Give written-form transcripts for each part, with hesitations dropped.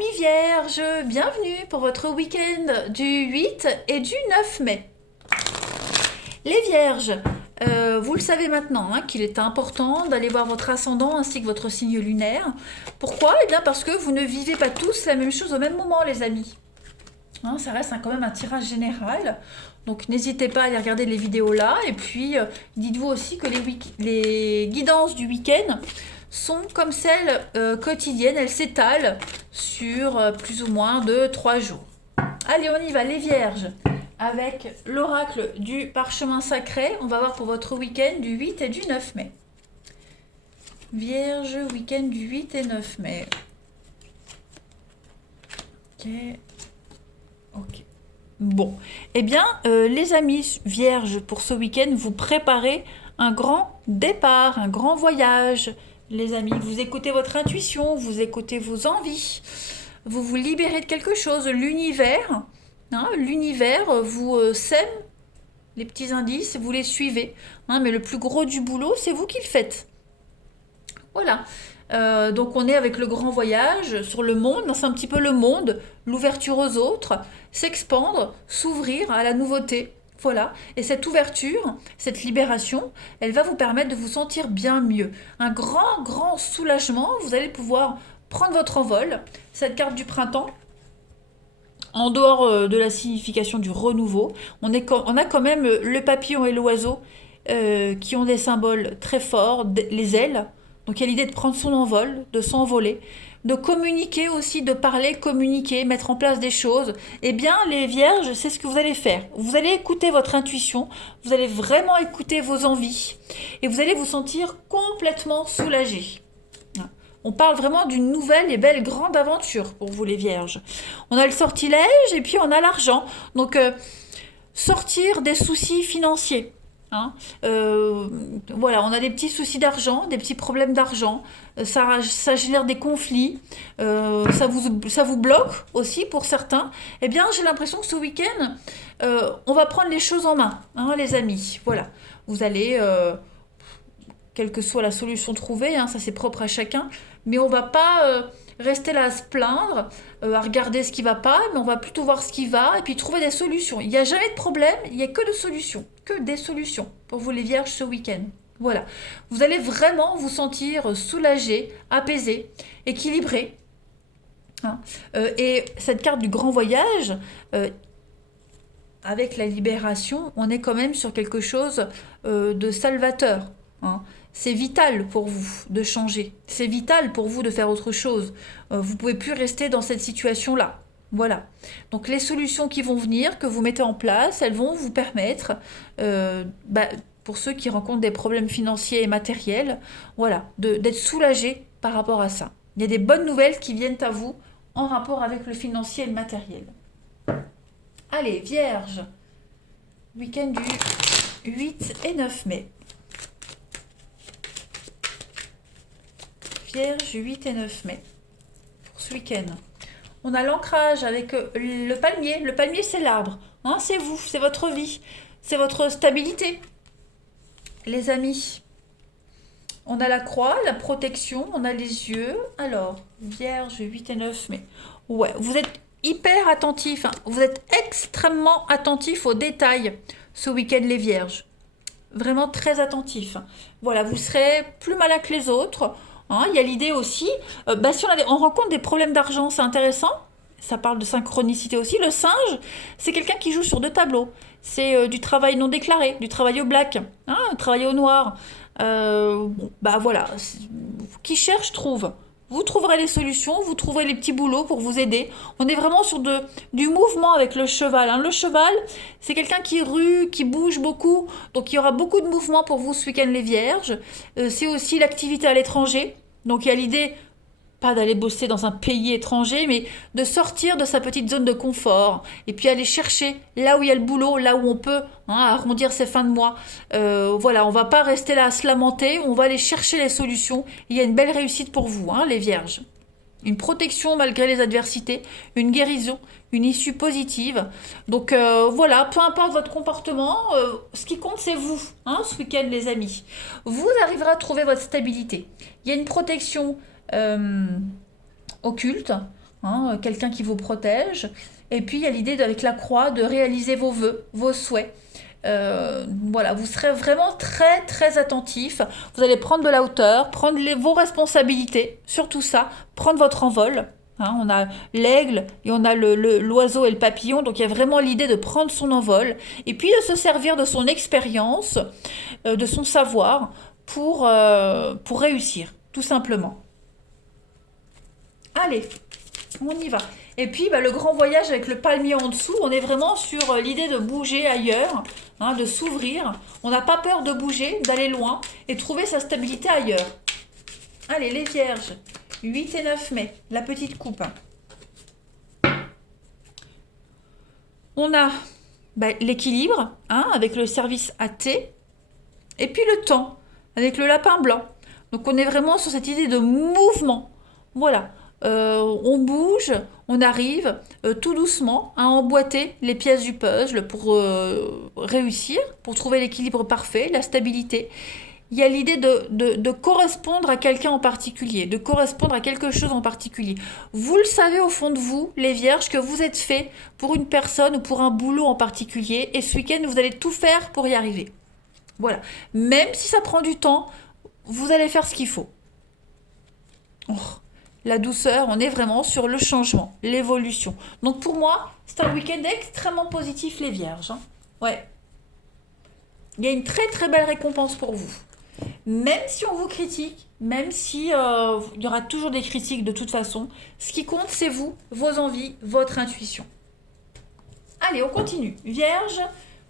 Amis vierges, bienvenue pour votre week-end du 8 et du 9 mai. Les vierges, vous le savez maintenant qu'il est important d'aller voir votre ascendant ainsi que votre signe lunaire. Pourquoi? Eh bien parce que vous ne vivez pas tous la même chose au même moment, les amis. Ça reste quand même un tirage général. Donc n'hésitez pas à aller regarder les vidéos là. Et puis dites-vous aussi que les guidances du week-end sont comme celles quotidiennes. Elles s'étalent sur plus ou moins 2-3 jours. Allez, on y va, les vierges. Avec l'oracle du parchemin sacré, on va voir pour votre week-end du 8 et du 9 mai. Vierge, week-end du 8 et 9 mai. Ok. Bon, eh bien, les amis vierges, pour ce week-end, vous préparez un grand départ, un grand voyage. Les amis, vous écoutez votre intuition, vous écoutez vos envies, vous vous libérez de quelque chose. L'univers, l'univers vous sème les petits indices, vous les suivez. Mais le plus gros du boulot, c'est vous qui le faites. Voilà. Donc on est avec le grand voyage sur le monde, c'est un petit peu le monde, l'ouverture aux autres, s'expandre, s'ouvrir à la nouveauté. Voilà. Et cette ouverture, cette libération, elle va vous permettre de vous sentir bien mieux. Un grand, grand soulagement, vous allez pouvoir prendre votre envol. Cette carte du printemps, en dehors de la signification du renouveau, on a quand même le papillon et l'oiseau qui ont des symboles très forts, les ailes. Donc il y a l'idée de prendre son envol, de s'envoler, de communiquer aussi, de parler, communiquer, mettre en place des choses. Eh bien, les vierges, c'est ce que vous allez faire. Vous allez écouter votre intuition, vous allez vraiment écouter vos envies et vous allez vous sentir complètement soulagé. On parle vraiment d'une nouvelle et belle grande aventure pour vous les vierges. On a le sortilège et puis on a l'argent. Donc, sortir des soucis financiers. Voilà, on a des petits soucis d'argent, des petits problèmes d'argent, ça génère des conflits, ça vous bloque aussi pour certains. Eh bien, j'ai l'impression que ce week-end, on va prendre les choses en main, les amis. Voilà, vous allez, quelle que soit la solution trouvée, ça c'est propre à chacun, mais on va pas rester là à se plaindre, à regarder ce qui va pas, mais on va plutôt voir ce qui va et puis trouver des solutions. Il n'y a jamais de problème, il n'y a que de solutions, que des solutions pour vous les vierges ce week-end. Voilà, vous allez vraiment vous sentir soulagé, apaisé, équilibré. Et cette carte du grand voyage, avec la libération, on est quand même sur quelque chose de salvateur. C'est vital pour vous de changer. C'est vital pour vous de faire autre chose. Vous ne pouvez plus rester dans cette situation-là. Voilà. Donc les solutions qui vont venir, que vous mettez en place, elles vont vous permettre, pour ceux qui rencontrent des problèmes financiers et matériels, voilà, d'être soulagés par rapport à ça. Il y a des bonnes nouvelles qui viennent à vous en rapport avec le financier et le matériel. Allez, Vierge, week-end du 8 et 9 mai. Vierge, 8 et 9 mai, pour ce week-end. On a l'ancrage avec le palmier. Le palmier, c'est l'arbre. C'est vous, c'est votre vie, c'est votre stabilité. Les amis, on a la croix, la protection, on a les yeux. Alors, Vierge, 8 et 9 mai. Ouais, vous êtes hyper attentifs. Vous êtes extrêmement attentifs aux détails ce week-end, les Vierges. Vraiment très attentifs. Voilà, vous serez plus malin que les autres. Il y a l'idée aussi, si on rencontre des problèmes d'argent, c'est intéressant, ça parle de synchronicité aussi. Le singe, c'est quelqu'un qui joue sur deux tableaux. C'est du travail non déclaré, du travail au black, travail au noir. Voilà, qui cherche, trouve. Vous trouverez les solutions, vous trouverez les petits boulots pour vous aider. On est vraiment sur du mouvement avec le cheval. Le cheval, c'est quelqu'un qui rue, qui bouge beaucoup. Donc il y aura beaucoup de mouvements pour vous ce week-end les vierges. C'est aussi l'activité à l'étranger. Donc il y a l'idée, pas d'aller bosser dans un pays étranger, mais de sortir de sa petite zone de confort. Et puis aller chercher là où il y a le boulot, là où on peut arrondir ses fins de mois. Voilà, on va pas rester là à se lamenter, on va aller chercher les solutions. Il y a une belle réussite pour vous, les vierges. Une protection malgré les adversités, une guérison, une issue positive. Donc voilà, peu importe votre comportement, ce qui compte c'est vous, ce week-end les amis. Vous arriverez à trouver votre stabilité. Il y a une protection occulte, hein, quelqu'un qui vous protège. Et puis il y a l'idée avec la croix de réaliser vos vœux, vos souhaits. Voilà, vous serez vraiment très très attentif. Vous allez prendre de la hauteur, prendre vos responsabilités sur tout ça, prendre votre envol. Hein, on a l'aigle et on a l'oiseau et le papillon, donc il y a vraiment l'idée de prendre son envol et puis de se servir de son expérience, de son savoir pour réussir, tout simplement. Allez, on y va. Et puis le grand voyage avec le palmier en dessous, on est vraiment sur l'idée de bouger ailleurs, hein, de s'ouvrir. On n'a pas peur de bouger, d'aller loin et trouver sa stabilité ailleurs. Allez, les vierges, 8 et 9 mai, la petite coupe. On a l'équilibre, hein, avec le service à thé, et puis le temps, avec le lapin blanc. Donc on est vraiment sur cette idée de mouvement. Voilà. On bouge, on arrive tout doucement à emboîter les pièces du puzzle pour réussir, pour trouver l'équilibre parfait, la stabilité. Il y a l'idée de correspondre à quelqu'un en particulier, de correspondre à quelque chose en particulier. Vous le savez au fond de vous, les vierges, que vous êtes fait pour une personne ou pour un boulot en particulier, et ce week-end, vous allez tout faire pour y arriver. Voilà. Même si ça prend du temps, vous allez faire ce qu'il faut. Oh. La douceur, on est vraiment sur le changement, l'évolution. Donc pour moi, c'est un week-end extrêmement positif, les vierges. Hein. Ouais. Il y a une très très belle récompense pour vous. Même si on vous critique, même si il y aura toujours des critiques de toute façon, ce qui compte, c'est vous, vos envies, votre intuition. Allez, on continue. Vierge,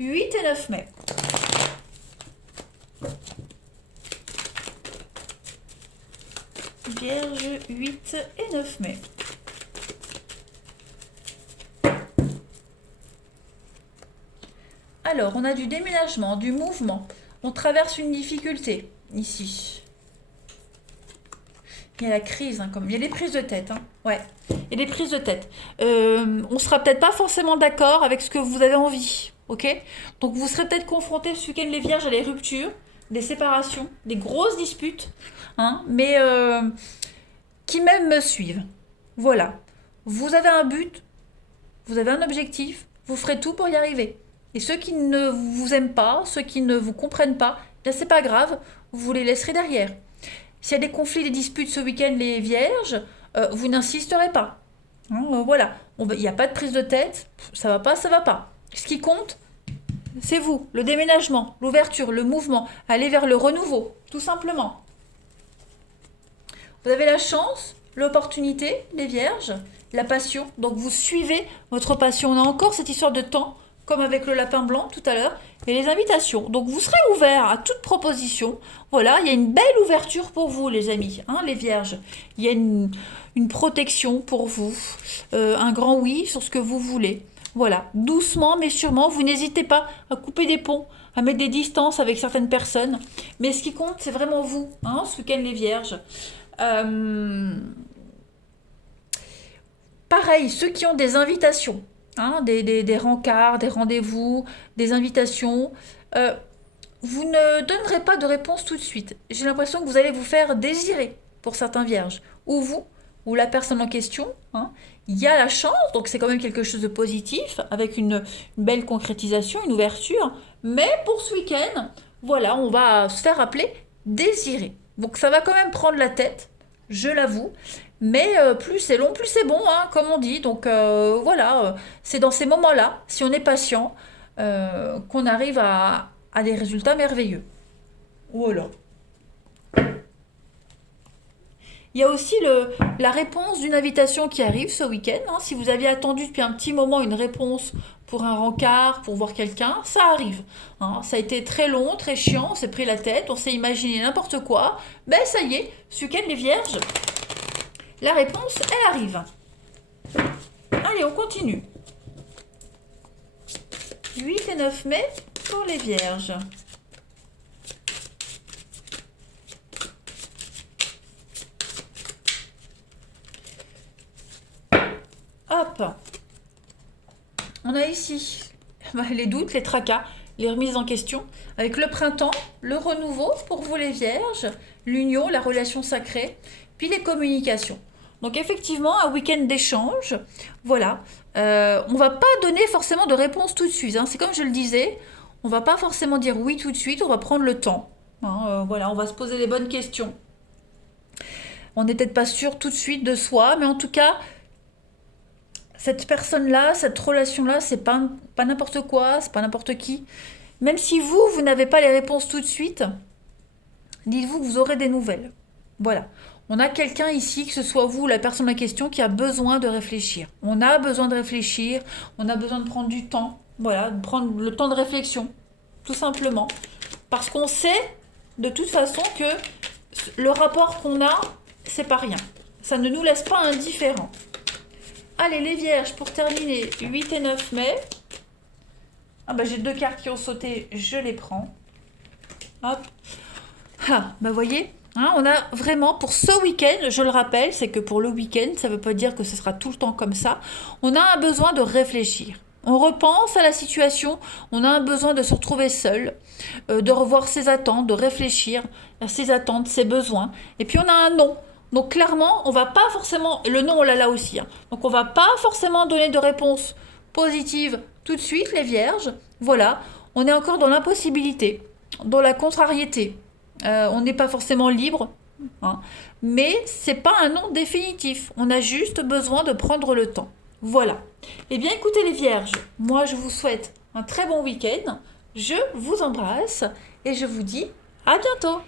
8 et 9 mai. Vierge, 8 et 9 mai. Alors, on a du déménagement, du mouvement. On traverse une difficulté, ici. Il y a la crise, hein, il y a des prises de tête. Hein. Ouais, il y a des prises de tête. On sera peut-être pas forcément d'accord avec ce que vous avez envie, ok? Donc, vous serez peut-être confrontés ce week-end, les vierges, à des ruptures, des séparations, des grosses disputes, hein, mais qui même me suivent. Voilà. Vous avez un but, vous avez un objectif, vous ferez tout pour y arriver. Et ceux qui ne vous aiment pas, ceux qui ne vous comprennent pas, c'est pas grave, vous les laisserez derrière. S'il y a des conflits, des disputes ce week-end, les vierges, vous n'insisterez pas. Hein, voilà. Il n'y a pas de prise de tête, ça va pas, ça va pas. Ce qui compte, c'est vous, le déménagement, l'ouverture, le mouvement, aller vers le renouveau, tout simplement. Vous avez la chance, l'opportunité, les vierges, la passion. Donc vous suivez votre passion. On a encore cette histoire de temps, comme avec le lapin blanc tout à l'heure, et les invitations. Donc vous serez ouvert à toute proposition. Voilà, il y a une belle ouverture pour vous, les amis, hein, les vierges. Il y a une protection pour vous, un grand oui sur ce que vous voulez. Voilà, doucement mais sûrement, vous n'hésitez pas à couper des ponts, à mettre des distances avec certaines personnes. Mais ce qui compte, c'est vraiment vous, hein, ce week-end, les vierges. Pareil, ceux qui ont des invitations, hein, des rencarts, des rendez-vous, des invitations, vous ne donnerez pas de réponse tout de suite. J'ai l'impression que vous allez vous faire désirer pour certains vierges. Ou vous, ou la personne en question. Hein. Il y a la chance, donc c'est quand même quelque chose de positif, avec une belle concrétisation, une ouverture. Mais pour ce week-end, voilà, on va se faire appeler désirer. Donc ça va quand même prendre la tête, je l'avoue. Mais plus c'est long, plus c'est bon, hein, comme on dit. Donc voilà, c'est dans ces moments-là, si on est patient, qu'on arrive à des résultats merveilleux. Voilà. Il y a aussi la réponse d'une invitation qui arrive ce week-end. Hein. Si vous aviez attendu depuis un petit moment une réponse pour un rencard, pour voir quelqu'un, ça arrive. Hein. Ça a été très long, très chiant, on s'est pris la tête, on s'est imaginé n'importe quoi. Ben ça y est, ce week-end les vierges, la réponse, elle arrive. Allez, on continue. 8 et 9 mai pour les vierges. Hop. On a ici les doutes, les tracas, les remises en question. Avec le printemps, le renouveau pour vous les vierges, l'union, la relation sacrée, puis les communications. Donc effectivement, un week-end d'échange, voilà. On va pas donner forcément de réponse tout de suite, hein. C'est comme je le disais, on va pas forcément dire oui tout de suite, on va prendre le temps, hein. Voilà, on va se poser les bonnes questions. On n'est peut-être pas sûr tout de suite de soi, mais en tout cas, cette personne-là, cette relation-là, c'est pas n'importe quoi, c'est pas n'importe qui. Même si vous n'avez pas les réponses tout de suite, dites-vous que vous aurez des nouvelles. Voilà. On a quelqu'un ici, que ce soit vous ou la personne en question, qui a besoin de réfléchir. On a besoin de réfléchir, on a besoin de prendre du temps. Voilà, de prendre le temps de réflexion, tout simplement. Parce qu'on sait, de toute façon, que le rapport qu'on a, c'est pas rien. Ça ne nous laisse pas indifférents. Allez, les vierges, pour terminer, 8 et 9 mai. Ah bah j'ai 2 cartes qui ont sauté, je les prends. Hop. Ah, bah voyez, hein, on a vraiment, pour ce week-end, je le rappelle, c'est que pour le week-end, ça ne veut pas dire que ce sera tout le temps comme ça, on a un besoin de réfléchir. On repense à la situation, on a un besoin de se retrouver seul, de revoir ses attentes, de réfléchir à ses attentes, ses besoins. Et puis on a un non. Donc clairement, on va pas forcément, et le non on l'a là aussi, hein, donc on va pas forcément donner de réponse positive tout de suite, les vierges. Voilà, on est encore dans l'impossibilité, dans la contrariété. On n'est pas forcément libre, hein, mais c'est pas un non définitif. On a juste besoin de prendre le temps. Voilà. Eh bien, écoutez les vierges, moi je vous souhaite un très bon week-end. Je vous embrasse et je vous dis à bientôt.